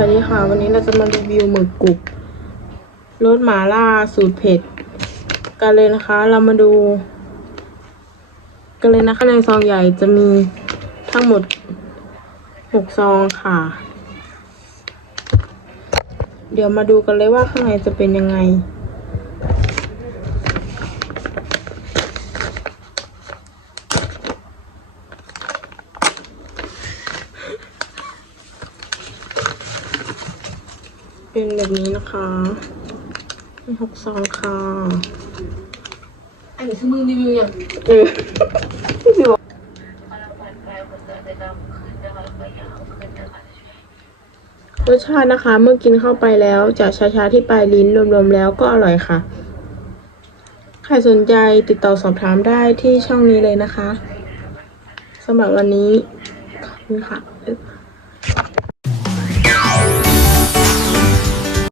วัสดีค่ะ วันนี้เราจะมารีวิวหมึกกรุบรสหมาล่าสูตรเผ็ด กันเลยนะคะ เรามาดู กันเลยนะคะในซองใหญ่จะมีทั้งหมดหกซองค่ะ เดี๋ยวมาดูกันเลยว่าข้างในจะเป็นยังไง เป็นแบบนี้นะคะมีหกซองค่ะ อันนี้คือมือรีวิวอย่างเออรสชาตินะคะ เมื่อกินเข้าไปแล้วจะชาๆที่ปลายลิ้นรวมๆแล้วก็อร่อยค่ะ ใครสนใจติดต่อสอบถามได้ที่ช่องนี้เลยนะคะสำหรับวันนี้ขอบคุณค่ะบ๊ายบาย